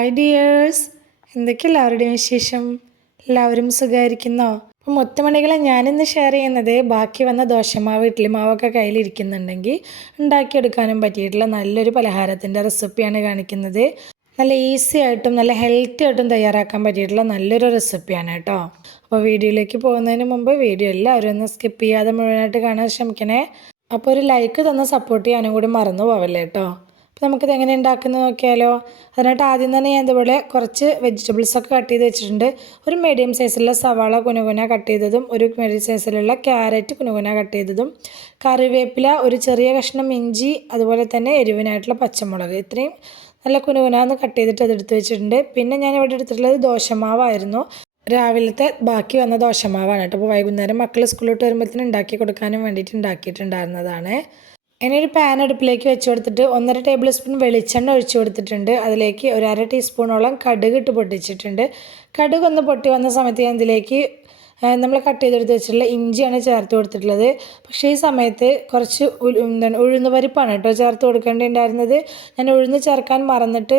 Hi dears, എന്തൊക്കെ എല്ലാവരുടെയും വിശേഷം? എല്ലാവരും സുഖമായിരിക്കുന്നോ? അപ്പം മുത്തുമണികളെ ഞാനിന്ന് ഷെയർ ചെയ്യുന്നത് ബാക്കി വന്ന ദോശമാവ് ഇഡ്ഡലി മാവൊക്കെ കയ്യിലിരിക്കുന്നുണ്ടെങ്കിൽ ഉണ്ടാക്കിയെടുക്കാനും പറ്റിയിട്ടുള്ള നല്ലൊരു പലഹാരത്തിൻ്റെ റെസിപ്പിയാണ് കാണിക്കുന്നത്. നല്ല ഈസി ആയിട്ടും നല്ല ഹെൽത്തി ആയിട്ടും തയ്യാറാക്കാൻ പറ്റിയിട്ടുള്ള നല്ലൊരു റെസിപ്പിയാണ് കേട്ടോ. അപ്പോൾ വീഡിയോയിലേക്ക് പോകുന്നതിന് മുമ്പ് വീഡിയോ എല്ലാവരും ഒന്ന് സ്കിപ്പ് ചെയ്യാതെ മുഴുവനായിട്ട് കാണാൻ ശ്രമിക്കണേ. അപ്പോൾ ഒരു ലൈക്ക് തന്ന് സപ്പോർട്ട് ചെയ്യാനും കൂടി മറന്നു പോവല്ലേ കേട്ടോ. അപ്പോൾ നമുക്കിത് എങ്ങനെ ഉണ്ടാക്കുന്നത് നോക്കിയാലോ. അതിനായിട്ട് ആദ്യം തന്നെ ഞാൻ ഇതുപോലെ കുറച്ച് വെജിറ്റബിൾസൊക്കെ കട്ട് ചെയ്ത് വെച്ചിട്ടുണ്ട്. ഒരു മീഡിയം സൈസിലുള്ള സവാള കുനുകുന കട്ട് ചെയ്തതും, ഒരു മീഡിയം സൈസിലുള്ള ക്യാരറ്റ് കുനുകുന കട്ട് ചെയ്തതും, കറിവേപ്പില, ഒരു ചെറിയ കഷ്ണം ഇഞ്ചി, അതുപോലെ തന്നെ എരിവിനായിട്ടുള്ള പച്ചമുളക്, ഇത്രയും നല്ല കുനുകുനാന്ന് കട്ട് ചെയ്തിട്ട് അതെടുത്ത് വെച്ചിട്ടുണ്ട്. പിന്നെ ഞാൻ ഇവിടെ എടുത്തിട്ടുള്ളത് ദോശമാവായിരുന്നു. രാവിലത്തെ ബാക്കി വന്ന ദോശമാവാണ് കേട്ടോ. അപ്പോൾ വൈകുന്നേരം മക്കൾ സ്കൂളിലോട്ട് വരുമ്പോഴത്തേനും ഉണ്ടാക്കി കൊടുക്കാനും വേണ്ടിയിട്ട് ഉണ്ടാക്കിയിട്ടുണ്ടായിരുന്നതാണ്. ഇനി ഒരു പാൻ അടുപ്പിലേക്ക് വെച്ച് കൊടുത്തിട്ട് 1.5 ടേബിൾ സ്പൂൺ വെളിച്ചെണ്ണ ഒഴിച്ചു കൊടുത്തിട്ടുണ്ട്. അതിലേക്ക് ഒരു 1/2 ടീസ്പൂണോളം കടുക് ഇട്ട് പൊട്ടിച്ചിട്ടുണ്ട്. കടുക് ഒന്ന് പൊട്ടി വന്ന സമയത്ത് ഞാൻ ഇതിലേക്ക് നമ്മൾ കട്ട് ചെയ്തെടുത്ത് വെച്ചിട്ടുള്ള ഇഞ്ചിയാണ് ചേർത്ത് കൊടുത്തിട്ടുള്ളത്. പക്ഷേ ഈ സമയത്ത് കുറച്ച് ഉഴുന്ന് പരിപ്പാണ് കേട്ടോ ചേർത്ത് കൊടുക്കേണ്ടിണ്ടായിരുന്നത്. ഞാൻ ഉഴുന്ന് ചേർക്കാൻ മറന്നിട്ട്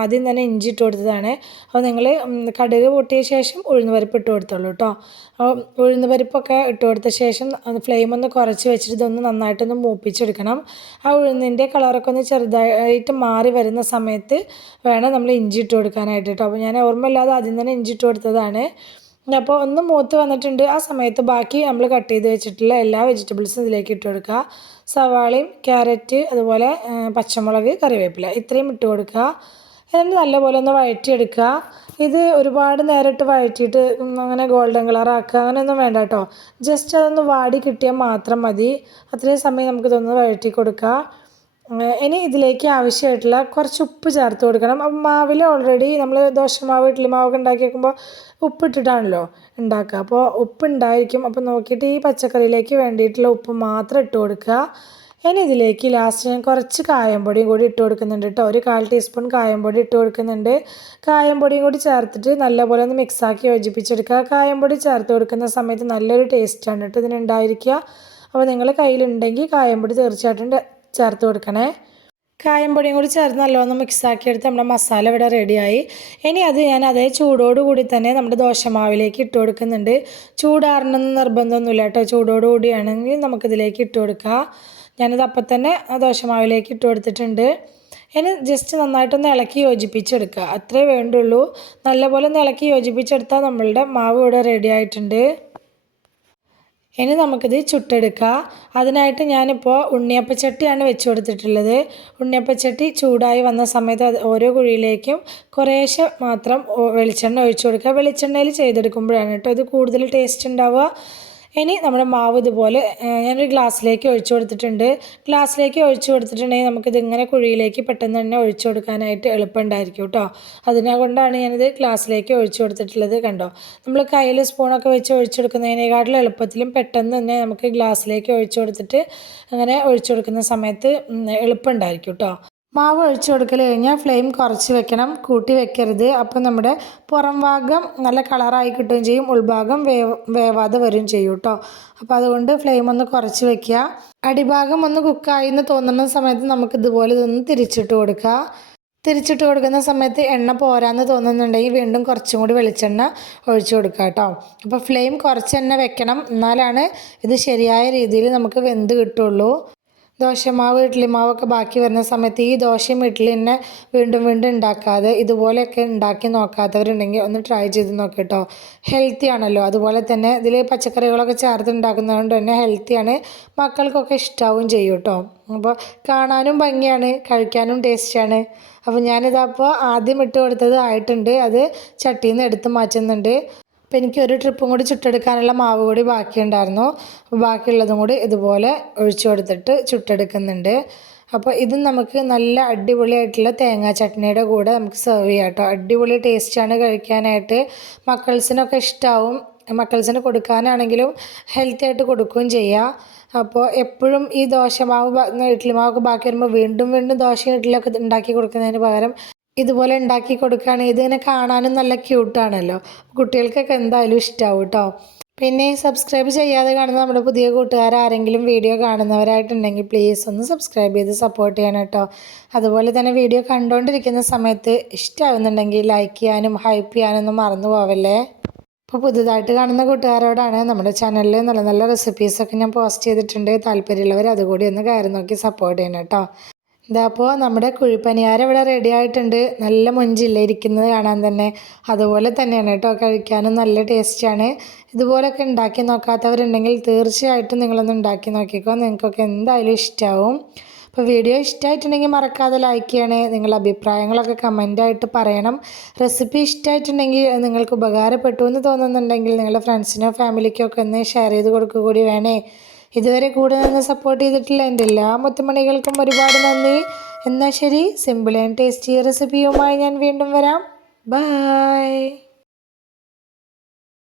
ആദ്യം തന്നെ ഇഞ്ചി ഇട്ട് കൊടുത്തതാണ്. അപ്പോൾ നിങ്ങൾ കടുക് പൊട്ടിയ ശേഷം ഉഴുന്ന് പരിപ്പ് ഇട്ട് കൊടുത്തോളൂ കേട്ടോ. അപ്പോൾ ഉഴുന്ന് പരിപ്പൊക്കെ ഇട്ട് കൊടുത്ത ശേഷം ഫ്ലെയിം ഒന്ന് കുറച്ച് വെച്ചിട്ട് ഇതൊന്ന് നന്നായിട്ടൊന്ന് മൂപ്പിച്ചെടുക്കണം. ആ ഉഴുന്നിൻ്റെ കളറൊക്കെ ഒന്ന് ചെറുതായിട്ട് മാറി വരുന്ന സമയത്ത് വേണം നമ്മൾ ഇഞ്ചി ഇട്ട് കൊടുക്കാനായിട്ട് കേട്ടോ. അപ്പോൾ ഞാൻ ഓർമ്മയില്ലാതെ ആദ്യം തന്നെ ഇഞ്ചി ഇട്ട് കൊടുത്തതാണ്. അപ്പോൾ ഒന്ന് മൂത്ത് വന്നിട്ടുണ്ട്. ആ സമയത്ത് ബാക്കി നമ്മൾ കട്ട് ചെയ്ത് വെച്ചിട്ടുള്ള എല്ലാ വെജിറ്റബിൾസും ഇതിലേക്ക് ഇട്ട് കൊടുക്കുക. സവാളയും ക്യാരറ്റ്, അതുപോലെ പച്ചമുളക്, കറിവേപ്പില, ഇത്രയും ഇട്ട് കൊടുക്കുക. എന്നിട്ട് നല്ലപോലെ ഒന്ന് വഴറ്റിയെടുക്കുക. ഇത് ഒരുപാട് നേരിട്ട് വഴറ്റിയിട്ട് അങ്ങനെ ഗോൾഡൻ കളറാക്കുക അങ്ങനെയൊന്നും വേണ്ട കേട്ടോ. ജസ്റ്റ് അതൊന്ന് വാടി കിട്ടിയാൽ മാത്രം മതി. അത്രയും സമയം നമുക്കിതൊന്ന് വഴറ്റി കൊടുക്കുക. ഇനി ഇതിലേക്ക് ആവശ്യമായിട്ടുള്ള കുറച്ച് ഉപ്പ് ചേർത്ത് കൊടുക്കണം. അപ്പം മാവിൽ ഓൾറെഡി നമ്മൾ ദോശമാവ് ഇഡ്ഡലി മാവൊക്കെ ഉണ്ടാക്കി വെക്കുമ്പോൾ ഉപ്പിട്ടിട്ടാണല്ലോ ഉണ്ടാക്കുക. അപ്പോൾ ഉപ്പ് ഉണ്ടായിരിക്കും. അപ്പോൾ നോക്കിയിട്ട് ഈ പച്ചക്കറിയിലേക്ക് വേണ്ടിയിട്ടുള്ള ഉപ്പ് മാത്രം ഇട്ട് കൊടുക്കുക. ഇനി ഇതിലേക്ക് ലാസ്റ്റ് ഞാൻ കുറച്ച് കായംപൊടിയും കൂടി ഇട്ട് കൊടുക്കുന്നുണ്ട് കേട്ടോ. ഒരു 1/4 ടീസ്പൂൺ കായംപൊടി ഇട്ട് കൊടുക്കുന്നുണ്ട്. കായംപൊടിയും കൂടി ചേർത്തിട്ട് നല്ലപോലെ ഒന്ന് മിക്സാക്കി യോജിപ്പിച്ചെടുക്കുക. കായംപൊടി ചേർത്ത് കൊടുക്കുന്ന സമയത്ത് നല്ലൊരു ടേസ്റ്റാണ് കേട്ടോ ഇതിനുണ്ടായിരിക്കുക. അപ്പോൾ നിങ്ങൾ കയ്യിലുണ്ടെങ്കിൽ കായംപൊടി തീർച്ചയായിട്ടും ചേർത്ത് കൊടുക്കണേ. കായംപൊടിയും കൂടി ചേർത്ത് നല്ലോണം മിക്സാക്കി എടുത്ത് നമ്മുടെ മസാല ഇവിടെ റെഡിയായി. ഇനി അത് ഞാൻ അതേ ചൂടോടുകൂടി തന്നെ നമ്മുടെ ദോശമാവിലേക്ക് ഇട്ട് കൊടുക്കുന്നുണ്ട്. ചൂടാറണമെന്ന് നിർബന്ധമൊന്നുമില്ല കേട്ടോ. ചൂടോടുകൂടിയാണെങ്കിൽ നമുക്കിതിലേക്ക് ഇട്ട് കൊടുക്കാം. ഞാനിത് അപ്പം തന്നെ ദോശമാവിലേക്ക് ഇട്ട് കൊടുത്തിട്ടുണ്ട്. ഇനി ജസ്റ്റ് നന്നായിട്ടൊന്ന് ഇളക്കി യോജിപ്പിച്ചെടുക്കുക, അത്രേ വേണ്ടുള്ളൂ. നല്ലപോലെ ഒന്ന് ഇളക്കി യോജിപ്പിച്ചെടുത്താൽ നമ്മളുടെ മാവ് ഇവിടെ റെഡി ആയിട്ടുണ്ട്. ഇനി നമുക്കിത് ചുട്ടെടുക്കാം. അതിനായിട്ട് ഞാനിപ്പോൾ ഉണ്ണിയപ്പച്ചട്ടിയാണ് വെച്ച് കൊടുത്തിട്ടുള്ളത്. ഉണ്ണിയപ്പച്ചട്ടി ചൂടായി വന്ന സമയത്ത് ഓരോ കുഴിയിലേക്കും കുറേശ്ശെ മാത്രം വെളിച്ചെണ്ണ ഒഴിച്ചു കൊടുക്കുക. വെളിച്ചെണ്ണയിൽ ചെയ്തെടുക്കുമ്പോഴാണ് കേട്ടോ ഇത് കൂടുതൽ ടേസ്റ്റ് ഉണ്ടാവുക. ഇനി നമ്മുടെ മാവ് ഇതുപോലെ ഞാനൊരു ഗ്ലാസ്സിലേക്ക് ഒഴിച്ചു കൊടുത്തിട്ടുണ്ട്. ഗ്ലാസ്സിലേക്ക് ഒഴിച്ചു കൊടുത്തിട്ടുണ്ടെങ്കിൽ നമുക്കിതിങ്ങനെ കുഴിയിലേക്ക് പെട്ടെന്ന് തന്നെ ഒഴിച്ചു കൊടുക്കാനായിട്ട് എളുപ്പമുണ്ടായിരിക്കും കേട്ടോ. അതിനെക്കൊണ്ടാണ് ഞാനിത് ഗ്ലാസ്സിലേക്ക് ഒഴിച്ചു കൊടുത്തിട്ടുള്ളത്. കണ്ടോ, നമ്മൾ കയ്യിൽ സ്പൂണൊക്കെ വെച്ച് ഒഴിച്ചു കൊടുക്കുന്നതിനേക്കാട്ടിലും എളുപ്പത്തിലും പെട്ടെന്ന് തന്നെ നമുക്ക് ഗ്ലാസ്സിലേക്ക് ഒഴിച്ചു കൊടുത്തിട്ട് അങ്ങനെ ഒഴിച്ചു കൊടുക്കുന്ന സമയത്ത് എളുപ്പമുണ്ടായിരിക്കും കേട്ടോ. മാവ് ഒഴിച്ചു കൊടുക്കൽ കഴിഞ്ഞാൽ ഫ്ലെയിം കുറച്ച് വെക്കണം, കൂട്ടി വെക്കരുത്. അപ്പം നമ്മുടെ പുറം ഭാഗം നല്ല കളറായി കിട്ടുകയും ചെയ്യും, ഉൾഭാഗം വേവാതെ വരികയും ചെയ്യും കേട്ടോ. അപ്പോൾ അതുകൊണ്ട് ഫ്ലെയിം ഒന്ന് കുറച്ച് വെക്കുക. അടിഭാഗം ഒന്ന് കുക്കായി എന്ന് തോന്നുന്ന സമയത്ത് നമുക്ക് ഇതുപോലെ ഇതൊന്ന് തിരിച്ചിട്ട് കൊടുക്കുക. തിരിച്ചിട്ട് കൊടുക്കുന്ന സമയത്ത് എണ്ണ പോരാന്ന് തോന്നുന്നുണ്ടെങ്കിൽ വീണ്ടും കുറച്ചും കൂടി വെളിച്ചെണ്ണ ഒഴിച്ചു കൊടുക്കുക കേട്ടോ. അപ്പോൾ ഫ്ലെയിം കുറച്ച് തന്നെ വെക്കണം, എന്നാലാണ് ഇത് ശരിയായ രീതിയിൽ നമുക്ക് വെന്ത് കിട്ടുള്ളൂ. ദോശമാവ് ഇഡ്ഡലി മാവൊക്കെ ബാക്കി വരുന്ന സമയത്ത് ഈ ദോശയും ഇഡ്ഡലി തന്നെ വീണ്ടും വീണ്ടും ഉണ്ടാക്കാതെ ഇതുപോലെയൊക്കെ ഉണ്ടാക്കി നോക്കാത്തവരുണ്ടെങ്കിൽ ഒന്ന് ട്രൈ ചെയ്ത് നോക്കി കേട്ടോ. ഹെൽത്തി ആണല്ലോ. അതുപോലെ തന്നെ ഇതിൽ പച്ചക്കറികളൊക്കെ ചേർത്ത് ഉണ്ടാക്കുന്നതുകൊണ്ട് തന്നെ ഹെൽത്തിയാണ്, മക്കൾക്കൊക്കെ ഇഷ്ടാവും ചെയ്യും കേട്ടോ. അപ്പോൾ കാണാനും ഭംഗിയാണ്, കഴിക്കാനും ടേസ്റ്റാണ്. അപ്പോൾ ഞാനിതപ്പോൾ ആദ്യം ഇട്ട് കൊടുത്തത് ആയിട്ടുണ്ട്, അത് ചട്ടിയിൽ നിന്ന് എടുത്ത് മാറ്റുന്നുണ്ട്. അപ്പോൾ എനിക്ക് ഒരു ട്രിപ്പും കൂടി ചുട്ടെടുക്കാനുള്ള മാവ് കൂടി ബാക്കിയുണ്ടായിരുന്നു. അപ്പോൾ ബാക്കിയുള്ളതും കൂടി ഇതുപോലെ ഒഴിച്ചു കൊടുത്തിട്ട് ചുട്ടെടുക്കുന്നുണ്ട്. അപ്പോൾ ഇത് നമുക്ക് നല്ല അടിപൊളിയായിട്ടുള്ള തേങ്ങാ ചട്നിയുടെ കൂടെ നമുക്ക് സെർവ് ചെയ്യാം കേട്ടോ. അടിപൊളി ടേസ്റ്റാണ് കഴിക്കാനായിട്ട്, മക്കൾസിനൊക്കെ ഇഷ്ടമാവും. മക്കൾസിന് കൊടുക്കാനാണെങ്കിലും ഹെൽത്തി ആയിട്ട് കൊടുക്കുകയും ചെയ്യാം. അപ്പോൾ എപ്പോഴും ഈ ദോശമാവ് ഇഡ്ഡലി മാവൊക്കെ ബാക്കി വരുമ്പോൾ വീണ്ടും വീണ്ടും ദോശയും ഇഡ്ഡലിയൊക്കെ ഉണ്ടാക്കി കൊടുക്കുന്നതിന് പകരം ഇതുപോലെ ഉണ്ടാക്കി കൊടുക്കുകയാണെങ്കിൽ ഇതിങ്ങനെ കാണാനും നല്ല ക്യൂട്ടാണല്ലോ. കുട്ടികൾക്കൊക്കെ എന്തായാലും ഇഷ്ടമാവും കേട്ടോ. പിന്നെ സബ്സ്ക്രൈബ് ചെയ്യാതെ കാണുന്ന നമ്മുടെ പുതിയ കൂട്ടുകാർ ആരെങ്കിലും വീഡിയോ കാണുന്നവരായിട്ടുണ്ടെങ്കിൽ പ്ലീസ് ഒന്ന് സബ്സ്ക്രൈബ് ചെയ്ത് സപ്പോർട്ട് ചെയ്യണം കേട്ടോ. അതുപോലെ തന്നെ വീഡിയോ കണ്ടുകൊണ്ടിരിക്കുന്ന സമയത്ത് ഇഷ്ടമാവുന്നുണ്ടെങ്കിൽ ലൈക്ക് ചെയ്യാനും ഹൈപ്പ് ചെയ്യാനൊന്നും മറന്നു പോവല്ലേ. അപ്പോൾ പുതുതായിട്ട് കാണുന്ന കൂട്ടുകാരോടാണ്, നമ്മുടെ ചാനലിൽ നല്ല നല്ല റെസിപ്പീസൊക്കെ ഞാൻ പോസ്റ്റ് ചെയ്തിട്ടുണ്ട്. താല്പര്യമുള്ളവർ അതുകൂടി ഒന്ന് കയറി നോക്കി സപ്പോർട്ട് ചെയ്യണം കേട്ടോ. ഇതപ്പോൾ നമ്മുടെ കുഴിപ്പനിയാരം ഇവിടെ റെഡി ആയിട്ടുണ്ട്. നല്ല മൊഞ്ചില്ല ഇരിക്കുന്നത് കാണാൻ തന്നെ. അതുപോലെ തന്നെയാണ് കേട്ടോ, കഴിക്കാനും നല്ല ടേസ്റ്റാണ്. ഇതുപോലൊക്കെ ഉണ്ടാക്കി നോക്കാത്തവരുണ്ടെങ്കിൽ തീർച്ചയായിട്ടും നിങ്ങളൊന്ന് ഉണ്ടാക്കി നോക്കിക്കോ, നിങ്ങൾക്കൊക്കെ എന്തായാലും ഇഷ്ടമാവും. അപ്പോൾ വീഡിയോ ഇഷ്ടമായിട്ടുണ്ടെങ്കിൽ മറക്കാതെ ലൈക്ക് ചെയ്യണേ. നിങ്ങളുടെ അഭിപ്രായങ്ങളൊക്കെ കമൻ്റായിട്ട് പറയണം. റെസിപ്പി ഇഷ്ടമായിട്ടുണ്ടെങ്കിൽ നിങ്ങൾക്ക് ഉപകാരപ്പെട്ടു എന്ന് തോന്നുന്നുണ്ടെങ്കിൽ നിങ്ങളുടെ ഫ്രണ്ട്സിനോ ഫാമിലിക്കോ ഒക്കെ ഒന്ന് ഷെയർ ചെയ്ത് കൊടുക്കുക കൂടി വേണേ. ഇതുവരെ കൂടെ നിന്ന് സപ്പോർട്ട് ചെയ്തിട്ടുള്ള എൻ്റെ എല്ലാ മുത്തുമണികൾക്കും ഒരുപാട് നന്ദി. എന്നാൽ ശരി, സിമ്പിൾ ആൻഡ് ടേസ്റ്റി റെസിപ്പിയുമായി ഞാൻ വീണ്ടും വരാം. ബൈ.